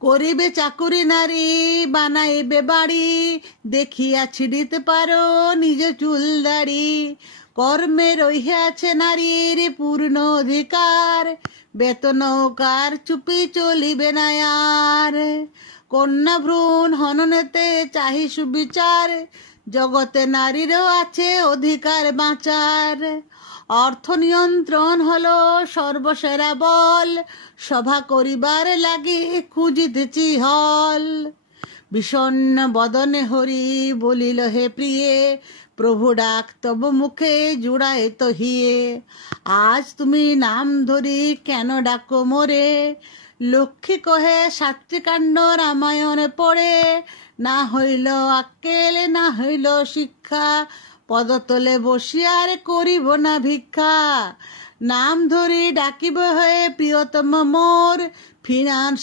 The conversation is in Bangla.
করিবে চাকুরি নারী, বানাইবে বাড়ি, দেখিয়া ছিড়িতে পারো নিজ চুল দাড়ি। কর্মে রহিয়াছে নারীর পূর্ণ অধিকার, বেতন কার চুপি চলিবে না আর। কন্যা ভ্রূণ হননেতে চাহি সুবিচার, জগতে নারীরও আছে অধিকার বাঁচার। অর্থ নিয়ন্ত্রণ হলো সর্বসেরা বল, সভা করিবার লাগি খুঁজিতেছি হল। বিষণ্ণ বদনে হরি বলিল হে প্রিয়ে, প্রভু ডাক তব মুখে জুড়ায় তো হিয়ে। আজ তুমি নাম ধরি কেন ডাকো মোরে, লক্ষ্মী কহে সাত্রিকাণ্ড রামায়ণ পড়ে। না হইল আক্কেল না হইল শিক্ষা, পদতলে বসিয়ার করিব না ভিক্ষা। নাম ধরি ডাকিব হয়ে প্রিয়তম মোর, ফিনান্স